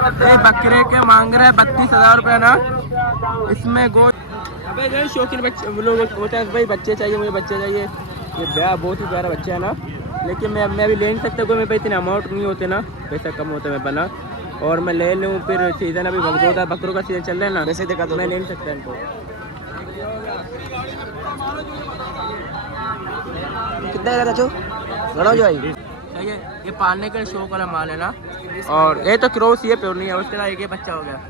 ये बकरे के मांग रहे हैं 32,000 रुपये ना। इसमें गोश्त अबे जो शौकीन बच्चे लोग होते हैं भाई, बच्चे चाहिए मुझे, बच्चे चाहिए। ये ब्याह बहुत ही प्यारा बच्चा है ना, लेकिन मैं अभी ले नहीं सकता क्योंकि मेरे पे इतने अमाउंट नहीं होते ना, पैसा कम होता है मैं बना। और मैं ले लूँ फिर सीज़न अभी बकरों बकरों का सीज़न चल रहा है ना, वैसे देखा तो मैं ले नहीं सकता इनको। कितना है चाचू गणो जो भाई? ये पालने के लिए शौक वाला माल है ना। और ये तो क्रॉस ये प्योर नहीं है, उसके बाद एक बच्चा हो गया।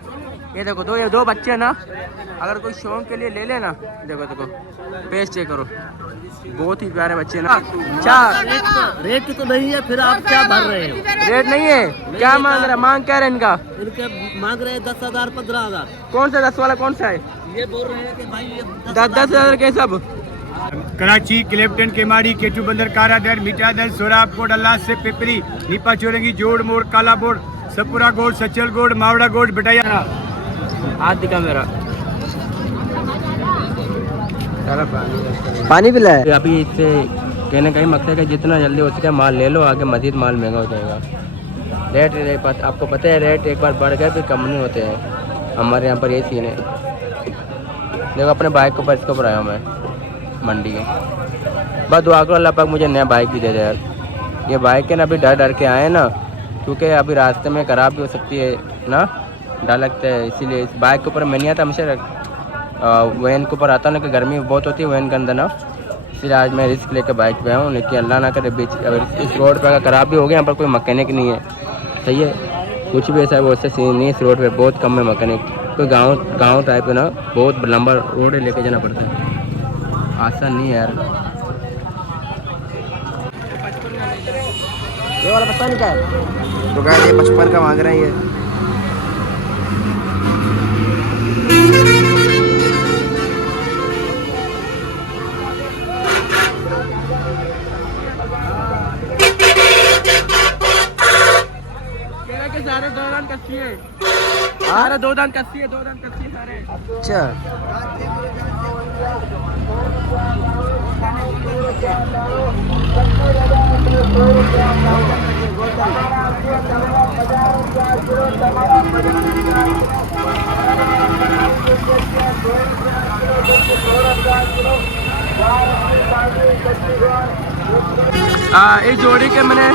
ये देखो ये दो बच्चे ना, अगर कोई शौक के लिए ले लेना, देखो पेज चेक करो, बहुत ही प्यारे बच्चे ना। अच्छा रेट तो नहीं है, फिर आप क्या भर रहे हो? रेट नहीं है, क्या मांग रहा, मांग क्या रहा इनका? इनके मांग रहे हैं 10,000 15,000। कौन सा 10 वाला कौन सा है? ये बोल रहे हैं कि भाई ये 10,000 के सब। कराची, क्लेफ्टन, केमाड़ी, केटू बंदर, कारादर, मिठादर, सोराब कोट, अल्लाह से पिपरी, नीपा चोरंगी, जोड़ मोड़, काला बोड़, सपुरा गोड़, सचल गोड़, मावड़ा गोड़, बटाया। हाथ दिखा मेरा, पानी पिला है। अभी इससे कहने का ही मकसद है कि जितना जल्दी हो सके माल ले लो, आगे मजीद माल महंगा हो जाएगा। रेट आपको पता है, रेट एक बार बढ़ गए फिर कम नहीं होते हैं। हमारे यहाँ पर ये सीन है। देखो अपने बाइक के ऊपर इसके ऊपर आया हूँ मैं मंडी के। बस दुआ करो अल्लाह पाक मुझे नया बाइक भी दे दे यार। ये बाइक है ना, अभी डर के आए ना, क्योंकि अभी रास्ते में ख़राब भी हो सकती है ना, डर लगता है। इसीलिए इस बाइक के ऊपर मैं नहीं आता, हमेशा वैन के ऊपर आता ना, कि गर्मी बहुत होती है वैन के अंदर ना, इसलिए आज मैं रिस्क लेकर बाइक पे आया हूँ। लेकिन अल्लाह ना करे बीच अगर इस रोड पर अगर ख़राब भी हो गया, यहाँ पर कोई मैकेनिक नहीं है, सही है, कुछ भी ऐसा है वो उससे सीन नहीं है। इस रोड पर बहुत कम है मैकेनिक, कोई गाँव टाइप है ना, बहुत लंबा रोड है, लेके जाना पड़ता है, आसान नहीं है यार। ये वाला पता नहीं क्या है, तो गाइस ये 55 का मांग रहे हैं ये। सारे 2 दान कच्ची है, सारे 2 दान कच्ची है, 2 दान कच्ची है सारे। अच्छा इस जोड़ी के मैंने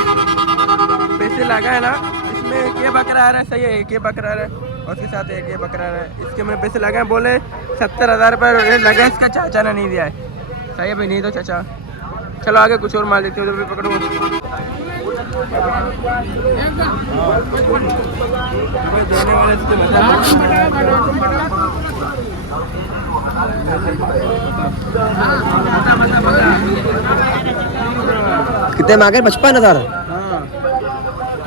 पैसे लगाए ना, इसमें एक ये बकरा आ रहा है, सही है, एक ये बकरा आ रहा है और उसके साथ एक ये बकरा आ रहा है। इसके मैंने पैसे लगाए, बोले 70,000 रुपये लगा, इसका चाचा ने नहीं दिया है। सही है भाई, नहीं तो चाचा। चलो आगे कुछ और माल देते हो, उधर भी पकड़ो। कितने मांगे? 55,000। हाँ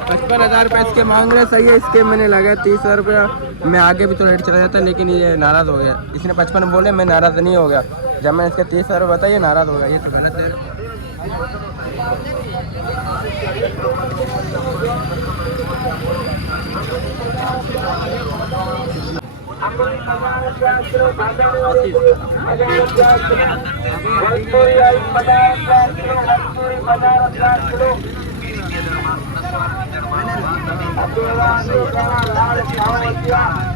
55,000 रुपये इसके मांग रहे, सही है। इसके मैंने लगाया 30,000 रुपया। मैं आगे भी तो रेट चला जाता, लेकिन ये नाराज़ हो गया। इसने 55 बोले, मैं नाराज़ नहीं हो गया। जब मैंने इसके 30,000 रुपये बताया, ये नाराज़ हो गया। ये तो गलत है।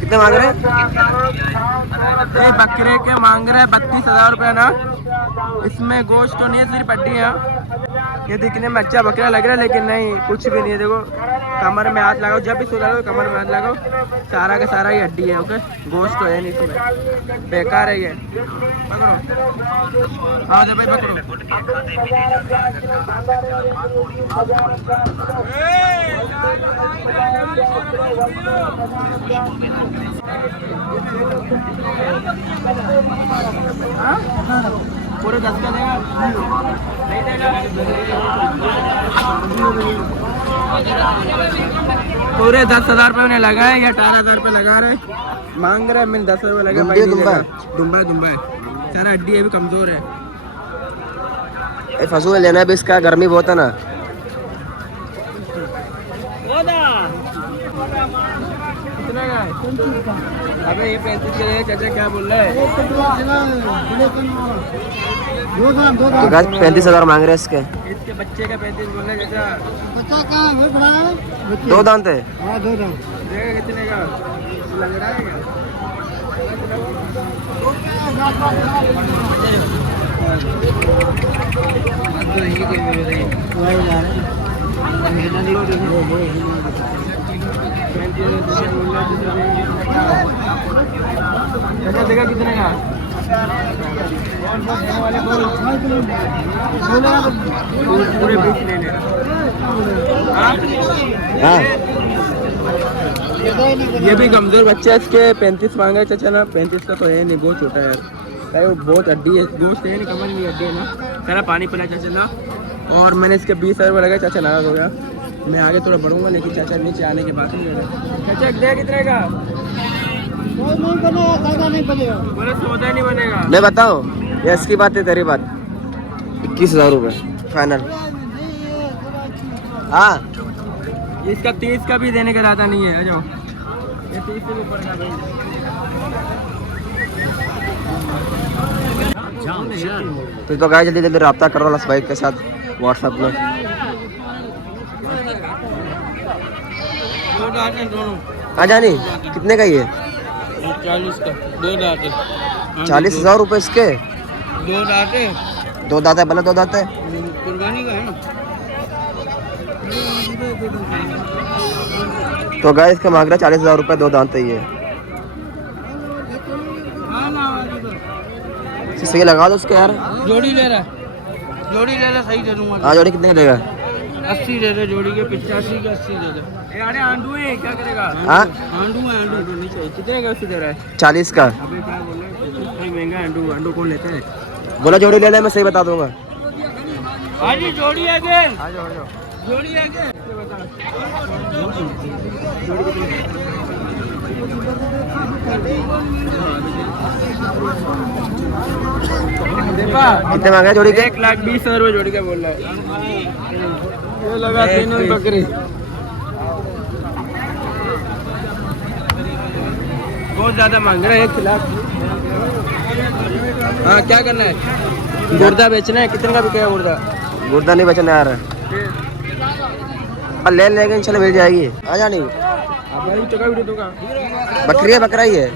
कितने मांग रहे हैं? ये बकरे के मांग रहे हैं 32,000 रुपये ना। इसमें गोश्त तो नहीं है, सिर्फ हड्डी है। ये दिखने में अच्छा बकरा लग रहा है, लेकिन नहीं, कुछ भी नहीं है। देखो कमर में हाथ लगाओ, जब भी सुधा लो कमर में हाथ लगाओ, सारा का सारा ही हड्डी है। ओके, गोश्त तो है नहीं इसमें, बेकार है ये। पकड़ो, हाँ दे भाई पकड़ो। पूरे 10 का देगा, नहीं देगा। पूरे 10,000 रुपये मैंने लगाए या 18,000 रुपये लगा रहे, मांग रहे। मैंने 10 रुपये लगा। दुम्बा है, सारा हड्डी अभी कमजोर है। फसूल लेना भी, इसका गर्मी बहुत है ना। कितना का है? अबे ये 35 के लिए चाचा क्या बोल रहा है? तो गाइस 35,000 मांग रहे हैं इसके। इसके बच्चे का 35 बोल रहा है चाचा। दो दांत है। देगा कितने का? लग रहा है क्या? चाचा देगा कितने का? पूरे 20 ले ले। हाँ ये भी कमजोर बच्चा है, इसके 35 मांगा चाचा ना। 35 का तो है नहीं, बहुत छोटा है यार। भाई वो बहुत हड्डी है, गोश्त है नहीं, कमर नहीं हड्डी है ना। सारा पानी पिला चाचा ना। और मैंने इसके 20,000 लगा, चाचा नाराज हो गया। मैं आगे थोड़ा बढ़ूंगा, लेकिन चाचा नीचे आने के बाद नहीं लगा। चाचा दे कितने का? बोले सौदा नहीं बनेगा। मैं बताऊँ, ये इसकी बात है तेरी बात। 21,000 रुपये फाइनल। हाँ इसका 30 का भी देने का इरादा नहीं है। आ जाओ, ये 30 से ऊपर का भाई। तो गाइस जल्दी जल्दी रब्ता करो लस भाई के साथ व्हाट्सएप में। आ जानी कितने का ये? 40 का 2 दांत है। 40,000 रुपये इसके। 2 दांत है। 2 दांत है, भले 2 दांत है। कुर्बानी का है ना। तो गाइस इसका मांग रहा है 40,000 रुपये, 2 दांत है ये। सही लगा दो उसके यार। जोड़ी ले रहा है, जोड़ी ले रहा, सही दे दूंगा। हाँ जोड़ी कितने का देगा? 80 दे दे जोड़ी के, 85 के 80 दे दे। अरे आंडू है, क्या करेगा? हाँ आंडू है, आंडू नहीं चाहिए। कितने का 80 दे रहा है? 40 का। अबे क्या बोल रहे हैं, महंगा आंडू। आंडू कौन लेता है? बोला जोड़ी ले ले, मैं सही बता दूंगा। आज जोड़ी है के? आ जाओ जोड़ी है के? जोड़ी कितने? कितने मांगा जोड़ी के? 1,20,000 रुपये जोड़ी का बोल रहा है। ये लगा 3 बकरी। बहुत ज्यादा मांग रहा है, 1 लाख। हाँ क्या करना है? गुर्दा बेचना है। कितने का बिकेगा गुर्दा? गुर्दा नहीं बेचना यार, ले लेंगे इंशाल्लाह मिल जाएगी। आ जानी बकरी है, बकरा ही है।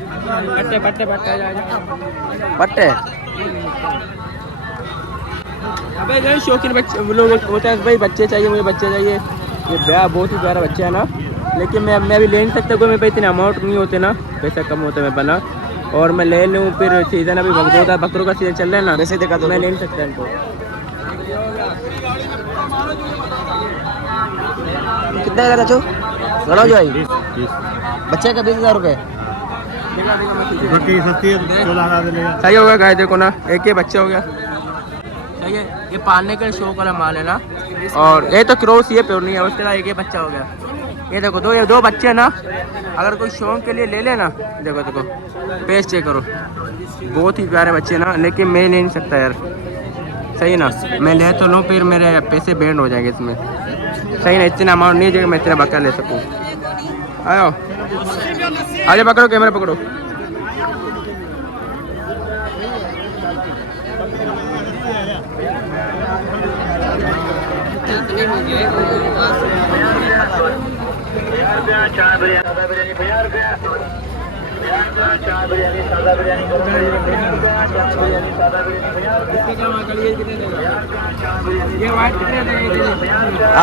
पट्टे पट्टे पट्टे पट्टे। अबे जो शौकीन बच्चे लोग होता है भाई, बच्चे चाहिए मुझे, बच्चे चाहिए। ये ब्याह बहुत ही प्यारा बच्चा है ना, लेकिन मैं अभी ले नहीं सकता क्योंकि मेरे पे इतने अमाउंट नहीं होते ना, पैसा कम होता है मेरे पास ना। और मैं ले लूँ फिर सीजन अभी बकरों का सीजन चल रहा है ना, वैसे देखा तो मैं ले नहीं सकता इनको। कितना है चाचू? गणो जो भाई बच्चे का 20,000 रुपये। सही होगा गाय, देखो ना एक ही बच्चा हो गया। सही है, ये पालने के शौक वाला माल है ना। और ये तो क्रॉस ये प्योर नहीं है, उसके बाद एक ही बच्चा हो गया। ये देखो दो बच्चे ना, अगर कोई शौक के लिए ले लेना, देखो देखो पेज चेक करो, बहुत ही प्यारे बच्चे ना, लेकिन मैं ले नहीं सकता यार। सही ना, मैं ले तो लूँ फिर मेरे पैसे बैंड हो जाएंगे इसमें। सही ना, इतना अमाउंट नहीं है मैं इतना बकरा ले सकूँ। आओ आगे पकड़ो, कैमरा पकड़ो।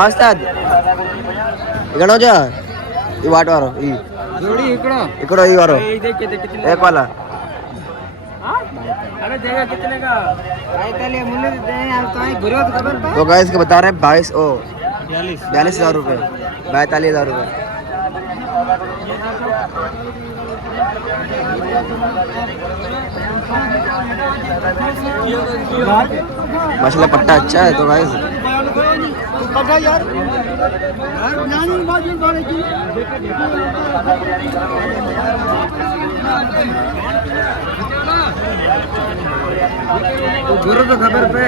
उस्ताद गणो जो ఈ వాటి వారు ఈ जोड़ी ఇక్కడ ఈ వారు एक वाला। अरे देगा कितने का? तो गाइस के बता रहे हैं 42,000 रुपये, 42,000 रुपये। माशाल्लाह पट्टा अच्छा है। तो गाइस गुरु तो खबर पे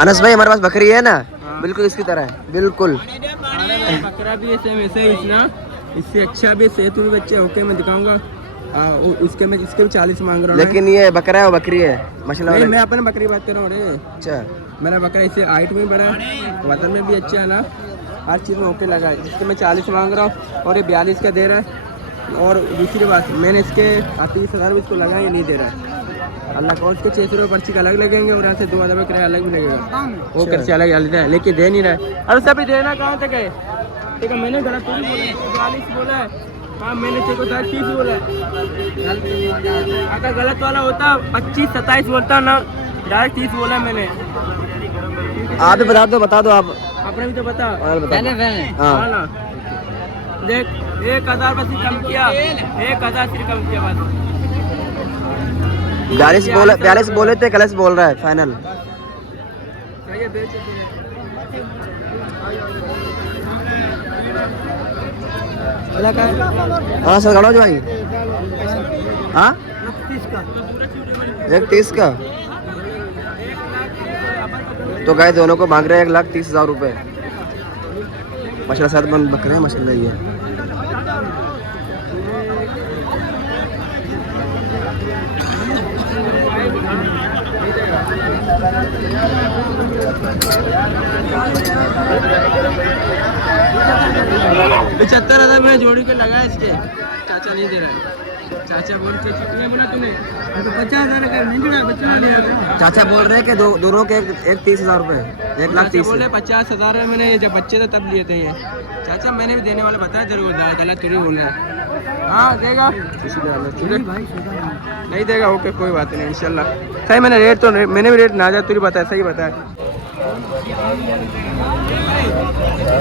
अनस भाई हमारे पास बकरी है ना, बिल्कुल इसकी तरह है, बिल्कुल। बकरा भी ऐसे वैसे ही ना, इससे अच्छा भी सेहत भी बच्चे ओके मैं दिखाऊंगा। उसके में इसके भी 40 मांग रहा हूँ। लेकिन ये बकरा है वो बकरी है माशाल्लाह। नहीं, मैं अपने बकरी बात कर रहा हूँ रे। अच्छा, मेरा बकरा इससे हाइट में बड़ा है, वजन में भी अच्छा है ना, हर चीज़ में ओके लगा है। जिसके मैं 40 मांग रहा हूँ और ये 42 का दे रहा है। और दूसरी बात, मैंने इसके 30,000 भी इसको लगा ही नहीं दे रहा है। अल्लाह का, उसके 600 रुपये पर्ची का अलग लगेंगे और यहाँ से 2,000 रुपये किराया अलग भी लगेगा, वो खर्चे अलग अलग है, लेकिन दे नहीं रहा है। अरे सभी देना कहाँ तक है? ठीक है, मैंने गलत थोड़ी बोला, 42 बोला है। हाँ, मैंने तेरे को 30 बोला है। अगर गलत वाला होता 25-27 बोलता ना, डायरेक्ट 30 बोला है मैंने। आप भी बता दो आप। आपने भी तो बता। हाँ। हाँ ना, देख 1,000 बस ही कम किया, 1,000 सिर्फ कम किया बस। 42 बोले थे, कलश बोल रहा है फाइनल। हाँ सर, गाड़ो भाई। हाँ 1,30 का। तो गाय दोनों को मांग रहे हैं 1,30,000 रुपये। माशाल्लाह साथ बंद बकरे हैं माशाल्लाह ये। पचहत्तर 75,000 मैंने जोड़ी के लगाया इसके, चाचा नहीं दे रहा है। चाचा बोल के कितने बोला तूने? 50,000 का नहीं बच्चा ले आया। चाचा बोल रहे हैं कि दोनों के 1,30,000 रुपये, 1,30,000 बोले 50,000 है, मैंने जब बच्चे थे तब लिए थे ये। चाचा मैंने भी देने वाले बताया तेरे को, गलत थोड़ी बोल रहा है। हाँ देगा, नहीं देगा, ओके कोई बात नहीं इंशाल्लाह। सही मैंने रेट तो मैंने भी रेट ना जा तुझे बताया, सही बताया।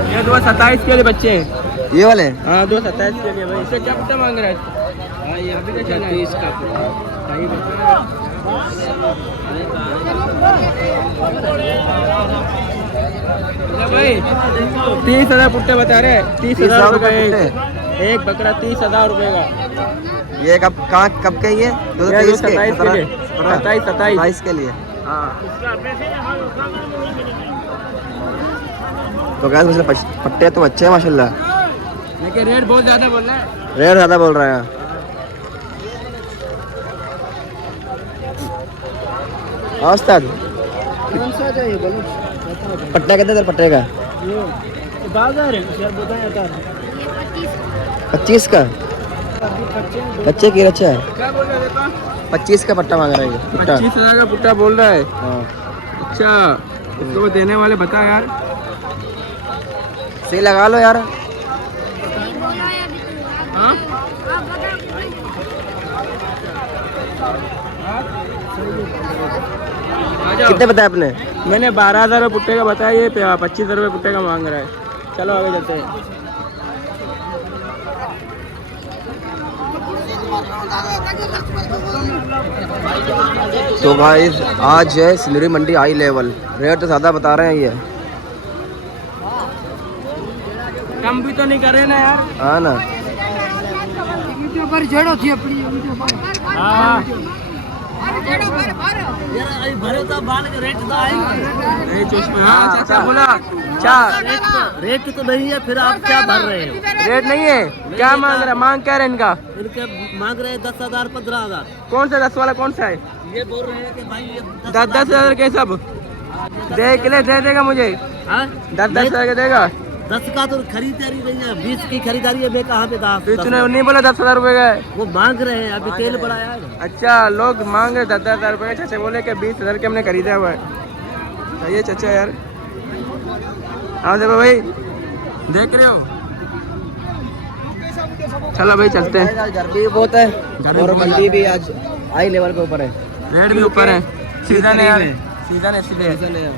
ये 2,27 के लिए बच्चे हैं, ये वाले। हाँ 2,27 के लिए भाई। इससे क्या पता मांग रहा है? हाँ ये अभी का चला है इसका। भाई 30,000 पुट्टे बता रहे हैं, 30,000 रुपये का एक बकरा, 30,000 रुपये का। ये कब के ये 27 के लिए, 27 के लिए। तो गैस मतलब पट्टे तो अच्छे हैं माशाल्लाह, लेकिन रेट बहुत ज़्यादा बोल रहा है। रेट ज़्यादा बोल रहा है। हाँ उस्ताद, कौन सा चाहिए बोलो? पट्टा कितने सर पट्टे का? 10,000 है यार, बताया था 25 का। बच्चे की अच्छा है, क्या बोल रहा है देखो? 25 का पट्टा मांग रहा है ये पुट्टा। 25,000 का पुट्टा बोल रहा है। हाँ अच्छा, इसको देने वाले बता यार। सही लगा लो यार। हाँ कितने बताया आपने? मैंने 12,000 रुपये पुट्टे का बताया, ये 25,000 रुपये पुट्टे का मांग रहा है। चलो आगे चलते हैं। तो भाई आज है सिलरी मंडी हाई लेवल, रेट तो ज़्यादा बता रहे हैं ये। कम भी तो नहीं कर रहे ना यार। हाँ ना, हाँ भरे तो बाल का रेट तो आएगा। हाँ चाचा बोला, रेट तो नहीं है, फिर आप क्या भर रहे हो? रेट नहीं है, क्या मांग रहा है? मांग क्या रहा है इनका? इनके मांग रहे हैं 10,000 15,000। कौन सा 10 वाला कौन सा है? ये बोल रहे हैं कि भाई ये 10,000 के सब देख ले, दे देगा मुझे? 10,000 के देगा? 10 का तो खरीदारी नहीं है, 20 की खरीदारी है। मैं कहाँ पे फिर तूने नहीं बोला 10,000 रुपये का है? वो मांग रहे हैं, अभी तेल बढ़ाया है। अच्छा, लोग मांग रहे 10,000 रुपये का। चाचा बोले कि 20,000 के हमने खरीदा हुआ है। सही है चाचा यार। हाँ देखो भाई, देख रहे हो? चलो भाई चलते हैं। गर्मी भी बहुत है और मंडी भी आज हाई लेवल के ऊपर है, रेट भी ऊपर है। सीजन है यार, सीजन है इसलिए।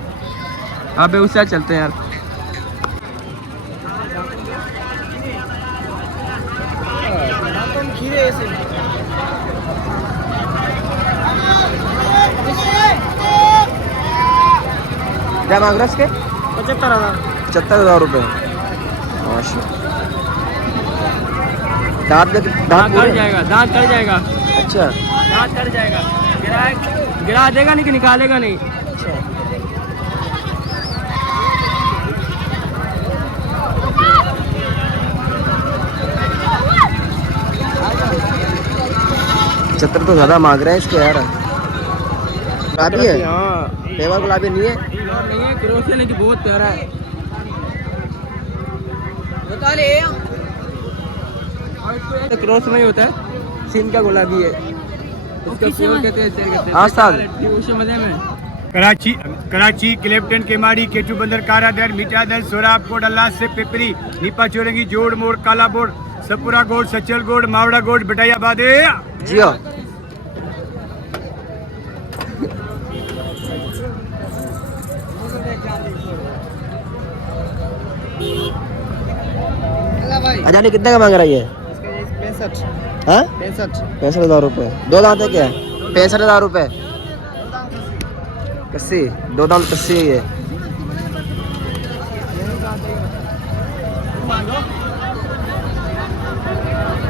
अब उस साइड चलते हैं यार। क्या मांग रहा है इसके? 75,000 रुपये। दांत दांत कट जाएगा, दांत कट जाएगा। अच्छा, दांत कट जाएगा। गिरा देगा नहीं कि निकालेगा नहीं। 75 तो ज़्यादा मांग रहे हैं इसके यार। गुलाबी है, हाँ पेवर गुलाबी नहीं है। नहीं है, क्रॉस है लेकिन बहुत प्यारा है। क्रॉस में ही होता है, सिंध का गुलाबी है। इसका प्योर कहते हैं, कहते हैं। हाँ साल उसी मजे में। कराची क्लेफ्टन केमाड़ी केटू बंदर कारादर मीठादर सोराब कोट अल्लाह से पिपरी नीपा चौरंगी जोड़ मोड़ काला बोर्ड सपुरा गोड सचल गोड मावड़ा गोड बटायाबाद जियो। अजानी कितने का मांग रहा है ये? 65 हाँ 65 65,000 रुपये। दो दांत है क्या? 65,000 रुपये कस्सी, दो दांत कस्सी है ये।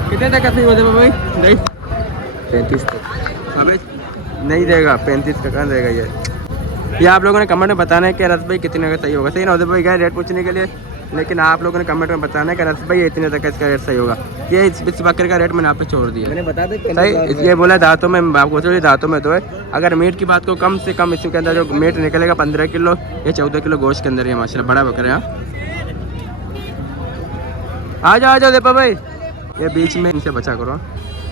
कितने तक कैसे होते भाई? नहीं 35 तक अबे नहीं देगा, 35 का कहाँ देगा ये आप लोगों ने कमेंट में बताना है कि रस भाई कितने का सही होगा। सही ना होते भाई गए रेट पूछने के लिए, लेकिन आप लोगों ने कमेंट में बताना है कि रस भाई इतने तक इसका रेट सही होगा। ये इस बकरे का रेट मैंने आप पे छोड़ दिया। मैंने बता दे सही ये बोला दांतों में, आपको तो दांतों में तो है। अगर मीट की बात को कम से कम इसके अंदर जो मीट निकलेगा 15 किलो या 14 किलो गोश्त के अंदर है माशाल्लाह। बड़ा बकरा है। आ जाओ दीपा भाई, ये बीच में इनसे बचा करो।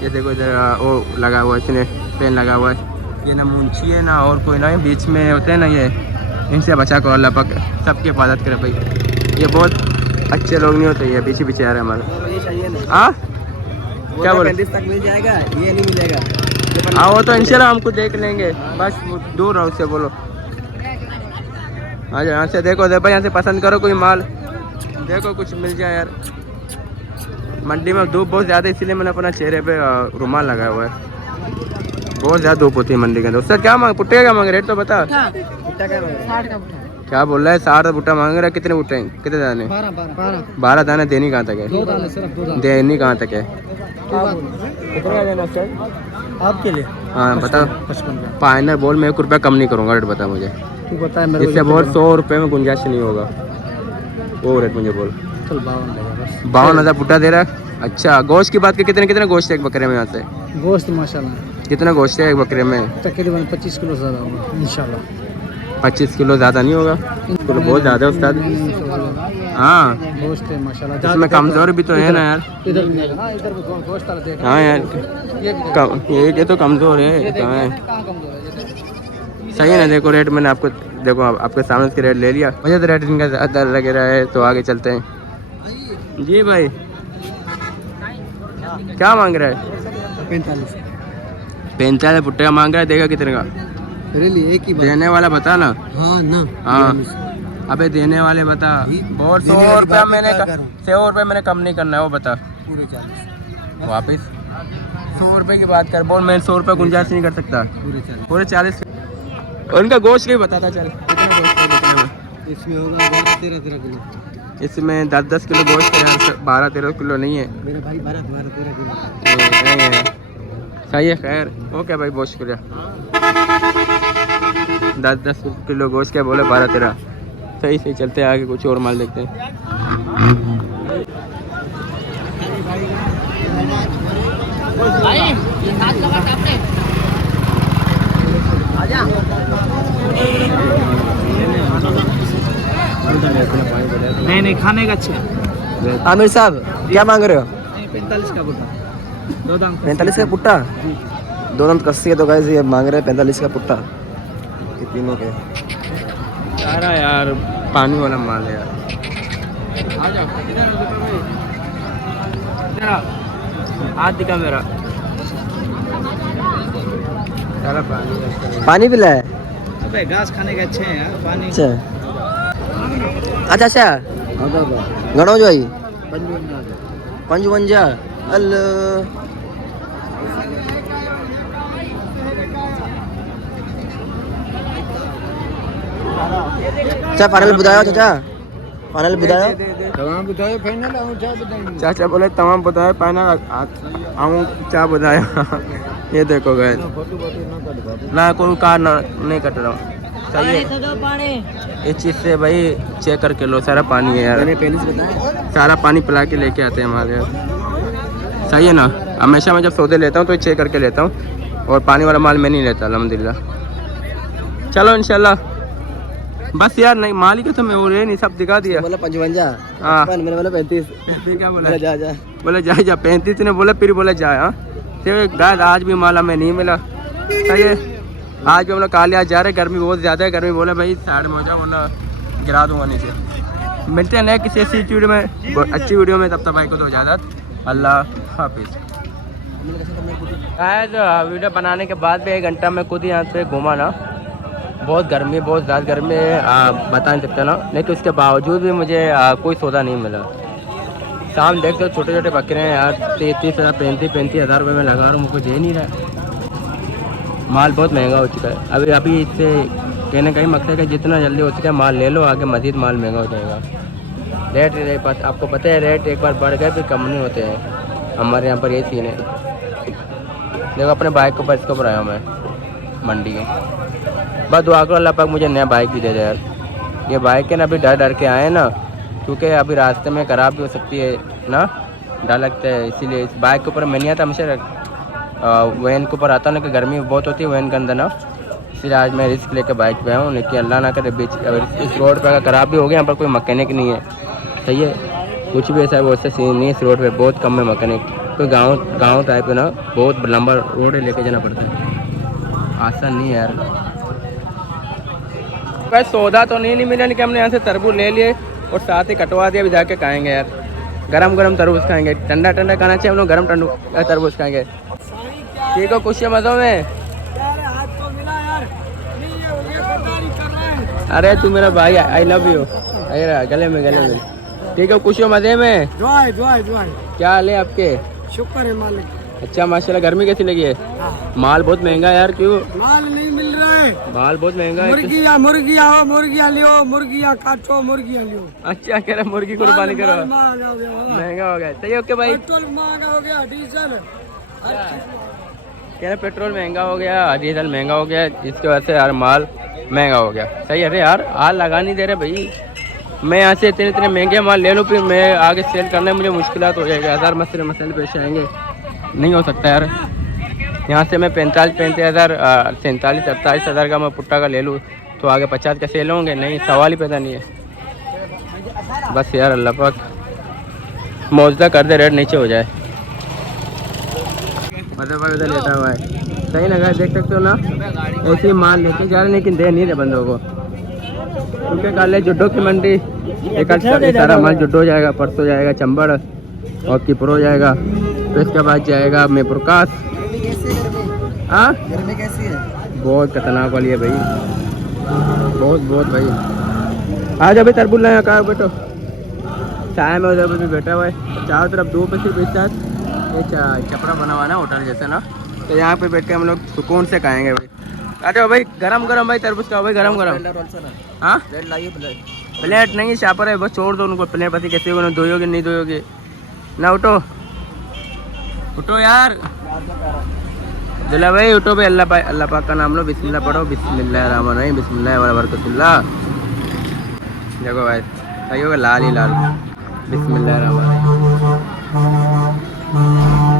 ये देखो इधर वो लगा हुआ है, इसने पेन लगा हुआ है। ये ना मुंशी है ना और कोई ना, बीच में होते हैं ना, ये इनसे बचा करो। अल्लाह पाक सबकी हिफाजत करे भाई। ये बहुत अच्छे लोग नहीं होते, ये पीछे पीछे आ रहे हैं हमारे। हाँ क्या बोले? 35 तक मिल जाएगा, ये नहीं मिलेगा। हाँ वो तो इंशाल्लाह हमको देख लेंगे, बस दूर रहो उससे बोलो। हाँ यहाँ से देखो भाई, यहाँ से पसंद करो कोई माल, देखो कुछ मिल जाए यार। मंडी में धूप बहुत ज़्यादा, इसीलिए मैंने अपना चेहरे पे रुमाल लगाया हुआ है। बहुत ज़्यादा धूप होती है मंडी के अंदर। उससे क्या मांग, पुट्टे का मांग रेट तो बता। क्या बोल रहा है? 60 बुट्टा मांग रहा है। कितने बुट्टे हैं, कितने दाने? 12 दाने। देनी कहाँ तक है? देनी कहाँ तक है? कितने देना सर आपके लिए? हाँ बता। 55 का। फाइनल बोल, मैं 1 रुपया कम नहीं करूँगा। रेट बता मुझे। तू बता मेरे को। इससे बहुत 100 रुपये में गुंजाइश नहीं होगा, वो रेट मुझे बोल। चल 52 देगा बस। 52,000 बुट्टा दे रहा है। अच्छा गोश्त की बात की, कितने गोश्त है एक बकरे में यहाँ से? गोश्त माशाल्लाह कितना गोश्त है एक बकरे में? तकरीबन 25 किलो ज़्यादा होगा इंशाल्लाह। 25 किलो ज़्यादा नहीं होगा? तो बहुत ज़्यादा है उस्ताद। हाँ गोश्त है माशाल्लाह। इसमें कमज़ोर भी तो है ना यार। इधर मिलेगा ना, इधर भी गोश्त वाला देख। हाँ यार ये तो कमज़ोर है, कहाँ है? कहाँ कमजोर है? सही है ना। देखो रेट मैंने आपको, देखो आपके सामने इसके रेट ले लिया। मुझे तो रेट इनका ज़्यादा लग रहा है, तो आगे चलते हैं। जी भाई क्या मांग रहा है? 45 बुट्टे का मांग रहा है। देगा कितने का? रियली एक ही बात। देने वाला बता ना। हाँ ना। हाँ अबे देने वाले बता। और 100 रुपया मैंने 100 रुपये मैंने कम नहीं करना है, वो बता। पूरे 40 वापस 100 रुपये की बात कर। बोल मैं 100 रुपये गुंजाइश नहीं कर सकता। पूरे 40। उनका गोश्त भी बताता चल, कितना गोश्त है बकरे में? इसमें होगा 12-13 किलो। इसमें 10-10 किलो गोश्त है, 12-13 किलो नहीं है। मेरे भाई 12-13 किलो। नहीं है। सही है, खैर ओके भाई, बहुत शुक्रिया। 10-10 किलो गोश्त क्या बोले? 12-13। सही सही, चलते हैं आगे, कुछ और माल देखते हैं। नहीं खाने का अच्छा। आमिर साहब क्या मांग रहे हो? 45 का बुट्टा, 2 दाम। 45 का पुट्टा, 2 दांत कस्सी है। तो गाइस ये मांग रहे हैं 45 का पुट्टा, ये तीनों के। सारा यार पानी वाला माल है यार। हाथ दिखा मेरा। सारा पानी पिला है। अबे घास खाने का अच्छे हैं यार, पानी। अच्छा अच्छा घणो जो आई 55 अल्लाह। चाचा फाइनल बुधायो, चाचा फाइनल बुधायो। तमाम बुधायो फाइनल आऊं चा बुधाई। चाचा बोले तमाम बुधायो फाइनल आऊं चा बुधायो। ये देखो गए ना, कोई कार नहीं कट रहा हूँ। सही है, इस चीज़ से भाई चेक करके लो। सारा पानी है यार, सारा पानी पिला के लेके आते हैं हमारे यार। सही है ना। हमेशा मैं जब सौदे लेता हूँ तो चेक करके लेता हूँ, और पानी वाला माल मैं नहीं लेता अल्हम्दुलिल्लाह। चलो इंशाल्लाह। बस यार नहीं माल ही तो मैं वो नहीं सब दिखा दिया। बोला 55, हाँ मैंने बोला 35, फिर क्या बोला? बोला जा जा। बोले जा जा 35 ने बोला, फिर बोला जाए। हाँ फिर गाय आज भी माल हमें नहीं मिला। सही है। आज भी हम लोग काले आज जा रहे, गर्मी बहुत ज़्यादा है। गर्मी बोले भाई साइड में हो जाओ वरना गिरा दूंगा नीचे। मिलते हैं नए किसी ऐसी वीडियो में, अच्छी वीडियो में। तब तक भाई को तो इजाज़त, अल्लाह हाफिज़। वीडियो बनाने के बाद भी 1 घंटा में खुद यहाँ से घूमा ना। बहुत गर्मी, बहुत ज़्यादा गर्मी है, बता नहीं सकता ना। लेकिन उसके बावजूद भी मुझे कोई सौदा नहीं मिला। शाम देख दो छोटे छोटे बकरे हैं यार, 33,000 35,000 रुपये में लगा रहा हूँ, मुझको दे नहीं रहा। माल बहुत महंगा हो चुका है। अभी इससे कहने का ही मकसद है कि जितना जल्दी हो सके माल ले लो, आगे मज़ीद माल महंगा हो जाएगा। रेट आपको पता है, रेट एक बार बढ़ गए फिर कम नहीं होते हैं। हमारे यहाँ पर ये सीन है। देखो अपने बाइक के ऊपर इसके ऊपर आया हूँ मैं मंडी के। बस दुआ करो अल्लाह पाक मुझे नया बाइक भी दे दे यार। ये बाइक है ना अभी डर के आए ना, क्योंकि अभी रास्ते में ख़राब भी हो सकती है ना, डर लगता है। इसीलिए इस बाइक के ऊपर मैं नहीं आता, हमेशा वैन के ऊपर आता ना, कि गर्मी बहुत होती है वैन के अंदर ना। इसलिए आज मैं रिस्क लेकर बाइक पे आया हूँ। लेकिन अल्लाह ना करे बीच अगर इस रोड पर अगर ख़राब भी हो गया, यहाँ पर कोई मैकेनिक नहीं है। सही है, कुछ भी ऐसा वैसा सीन नहीं है इस रोड पर, बहुत कम है मैकेनिक। कोई गाँव टाइप है ना, बहुत लंबा रोड है, लेके जाना पड़ता है, आसान नहीं है यार। भाई सौदा तो नहीं मिला, लेकिन हमने यहाँ से तरबूज ले लिए और साथ ही कटवा दिया। अभी जाके खाएंगे यार, गरम तरबूज खाएंगे। ठंडा ठंडा खाना चाहिए हम लोग, गरम तरबूज खाएंगे। ठीक है, खुशी मज़ों में। अरे तू मेरा भाई, आई लव यू। अरे गले में। ठीक है, खुशियों मज़े में। क्या हाल है आपके? शुक्र है मालिक। अच्छा माशाल्लाह। गर्मी कैसी लगी है? माल बहुत महंगा है यार। क्यों माल नहीं मिल रहा है? माल बहुत महंगा है। मुर्गियाँ लियो, मुर्गियाँ काटो, मुर्गियाँ लियो। अच्छा कह रहा मुर्गी कुर्बानी करो, महंगा हो गया। सही ओके भाई। पेट्रोल महंगा हो गया, डीजल कह रहे पेट्रोल महंगा हो गया, डीजल महंगा हो गया, जिसकी वजह से यार माल महंगा हो गया। सही है। अरे यार हाल लगा नहीं दे रहे भाई। मैं यहाँ से इतने महंगे माल ले लूँ, फिर मैं आगे सेल करने में मुझे मुश्किलात हो जाएगा। 1000 मसले पेश आएंगे, नहीं हो सकता यार। यहाँ से मैं 35,000 47 48,000 का मैं पुट्टा का ले लूँ तो आगे 50 का सेल होंगे? नहीं, सवाल ही पैदा नहीं है। बस यार अल्लाह पाक मौजदा कर दे, रेट नीचे हो जाए। मतलब इधर लेटा हुआ है, सही लगा, देख सकते हो ना। ऐसे ही माल लेके जा रहे, लेकिन दे नहीं रहे बंदों को, क्योंकि कल है जुड्डो की मंडी। एक सारा माल जुड्डो जाएगा, परसों जाएगा चंबड़ और किपर हो जाएगा, फिर इसके बाद जाएगा मैं प्रकाश। हाँ गर्मी कैसी है? बहुत खतरनाक वाली है भाई, बहुत भाई। आज अभी तरबूज लाया, कहा बैठो चाय में, उधर भी बैठा हुआ है। चारों तरफ धूप है, सिर्फ इस साथ ये चपरा बना हुआ ना होटल जैसे ना, तो यहाँ पे बैठ के हम लोग सुकून से खाएंगे भाई। अरे भाई गरम भाई तरबूज का भाई, गरम। हाँ प्लेट नहीं, शापर है, बस छोड़ दो उनको। प्लेट पति कैसे होगी, धोयोगे नहीं धोयोगे ना। उठो यार दुल्ला भाई, उठो भाई। अल्लाह पाक का नाम लो, बिस्मिल्लाह पढ़ो, बिस्मिल्लाहिर्रहमानिर्रहीम, बिस्मिल्लाह व बरकतुल्लाह। देखो भाई सही होगा, लाल ही लाल। बिस्मिल्लाहिर्रहमानिर्रहीम।